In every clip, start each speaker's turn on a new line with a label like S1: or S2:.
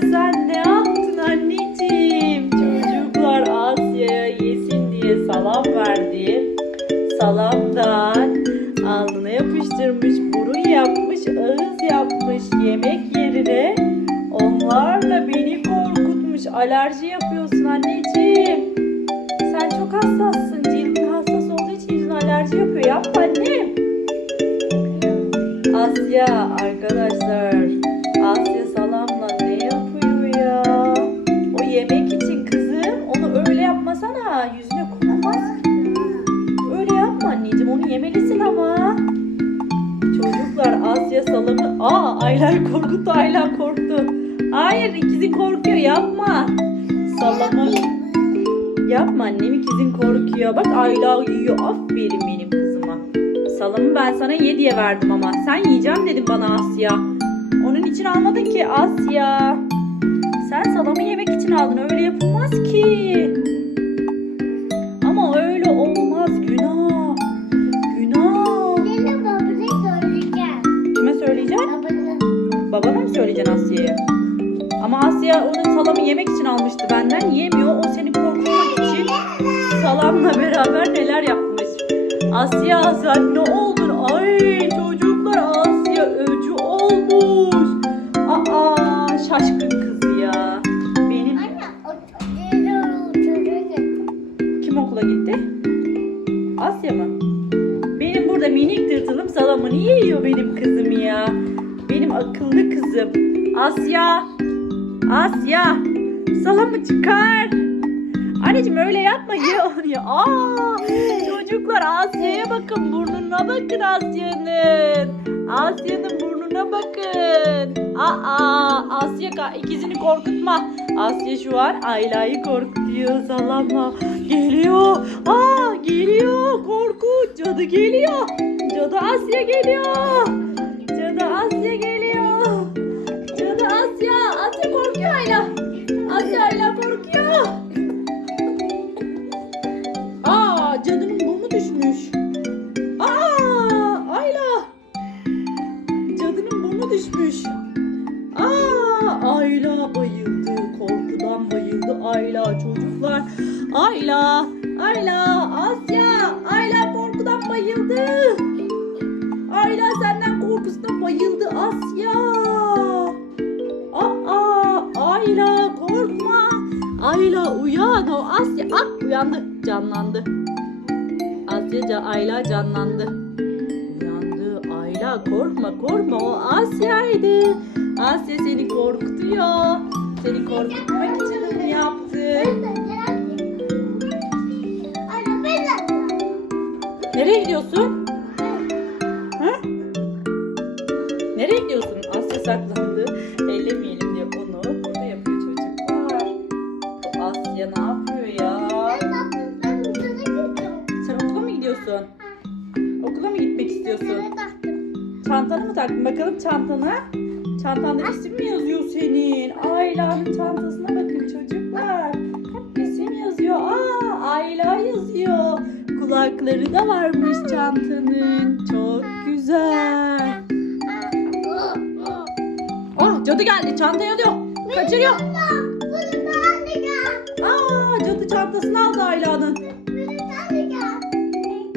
S1: Sen ne yaptın anneciğim? Çocuklar Asya'ya yesin diye salam verdi. Salamdan alnına yapıştırmış, burun yapmış, ağız yapmış yemek yerine onlarla beni korkutmuş. Alerji yapıyorsun anneciğim. Sen çok hassassın. Cildin hassas olduğu için yüzün alerji yapıyor. Yapma annem. Asya arkadaşlar. Asya salamla yemelisin ama. Çocuklar Asya salamı... Aa Aylar korkuttu. Aylar korktu. Hayır ikizi korkuyor. Yapma. Salamı... Yapma annem ikizin korkuyor. Bak Ayla yiyor. Aferin benim kızıma. Salamı ben sana ye diye verdim ama. Sen yiyeceğim dedin bana Asya. Onun için almadın ki Asya. Sen salamı yemek için aldın. Öyle yapılmaz ki. Babana mı söyleyeceksin Asya'ya? Ama Asya onu salamı yemek için almıştı benden. Yemiyor. O seni korkutmak için salamla beraber neler yapmış. Asya sen ne oldun? Ay çocuklar Asya öcü olmuş. Aa şaşkın kız ya. Benim
S2: Anne, o o
S1: kim okula gitti? Asya mı? Benim burada minik tırtılım salamını yiyor benim kızım ya. Akıllı kızım. Asya. Asya. Salamı çıkar. Anneciğim öyle yapma ye onu ya. Aa, çocuklar Asya'ya bakın burnuna bakın Asya'nın. Asya'nın burnuna bakın. Aa Asya ikizini korkutma. Asya şu an Ayla'yı korkutuyor salama. Geliyor. Aa geliyor. Korkunç. Cadı geliyor. Cadı Asya geliyor. Burnu düşmüş. Aa Ayla bayıldı. Korkudan bayıldı Ayla çocuklar. Ayla. Ayla. Asya. Ayla korkudan bayıldı. Ayla senden korkusundan bayıldı Asya. Aa Ayla korkma. Ayla uyan o Asya. Ah uyandı canlandı. Asya Ayla canlandı. Korkma korkma o Asya'ydı. Asya seni korkutuyor. Seni korkutmak için bunu yaptı. Nereye gidiyorsun? Ha? Nereye gidiyorsun? Asya saklandı. Ellemeyelim diye onu burada yapıyor çocuklar. Bu Asya ne yapıyor ya? Sen okula mı gidiyorsun? Çantanı mı taktın? Bakalım çantana. Çantanda isim mi yazıyor senin? Ayla'nın çantasına bakın çocuklar. İsim yazıyor. Aa Ayla yazıyor. Kulakları da varmış çantanın. Çok güzel.
S2: Oh,
S1: cadı geldi. Çantayı alıyor. Kaçırıyor. Aa cadı çantasını aldı Ayla'nın.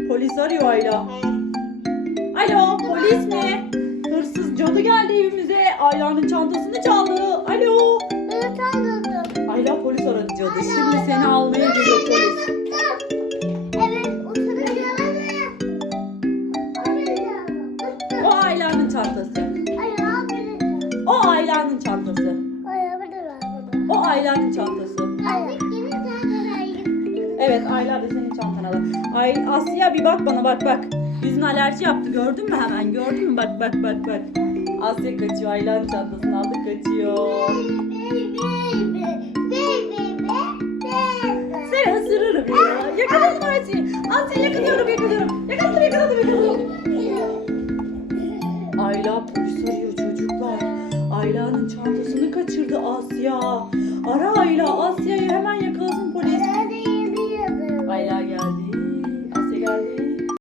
S1: Polis arıyor Ayla. Alo polis mi? Hırsız cadı geldi evimize. Ayla'nın çantasını çaldı. Alo.
S2: Bunu tanıdım.
S1: Ayla polis aradı cadı. Şimdi seni almaya geliyor polis. O Ayla'nın çantası. O Ayla'nın çantası. O Ayla'nın çantası. Evet Ayla da senin çantana da. Ay Asya bir bak bana bak bak. Yüzün alerji yaptı gördün mü hemen gördün mü bak bak bak bak. Asya kaçıyor aylan çantasını aldı kaçıyor. Seni ısırırım ya. Yakaladım Asya'yı. Asya yakalıyorum yakalıyorum. Yakaladım yakaladım yakaladım. Ayla polis arıyor çocuklar. Ayla'nın çantasını kaçırdı Asya. Ara Ayla Asya'yı hemen yakalasın polis.